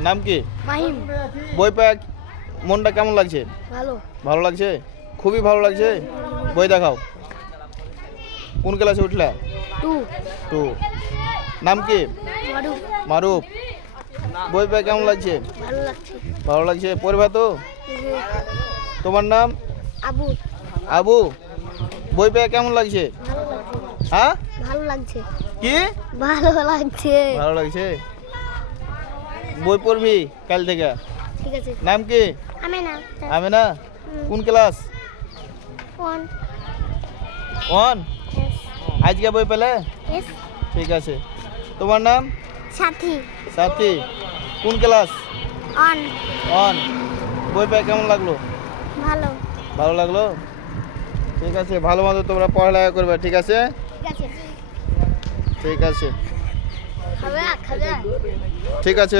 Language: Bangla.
নাম কি? মাহিম। বই পেয়ে মনটা কেমন লাগছে? ভালো। ভালো লাগছে? খুবই ভালো লাগছে? বই দেখাও। কোন ক্লাসে উঠলে? টু। টু। নাম কি? মারু। মারুফ। বই পেয়ে কেমন লাগছে? ভালো লাগছে। ভালো লাগছে? পড়বে তো? তোমার নাম? আবু। আবু। বই পেয়ে কেমন লাগছে? ভালো লাগছে। হ্যাঁ? ভালো লাগছে। কি? ভালো লাগছে। ভালো লাগছে? বই পড়বি কাল থেকে? ঠিক আছে। নাম কি? আমি না কোন ক্লাস? ওয়ান। ওয়ান? আজকে বই পেলে? ঠিক আছে। তোমার নাম? সাথী। সাথী। কোন ক্লাস? On one. বই পেয়ে কেমন লাগল? ভালো। ভালো লাগল? ঠিক আছে ভালো মতো তোমরা পড়ালেখা করবে ঠিক আছে? ঠিক আছে। ঠিক আছে।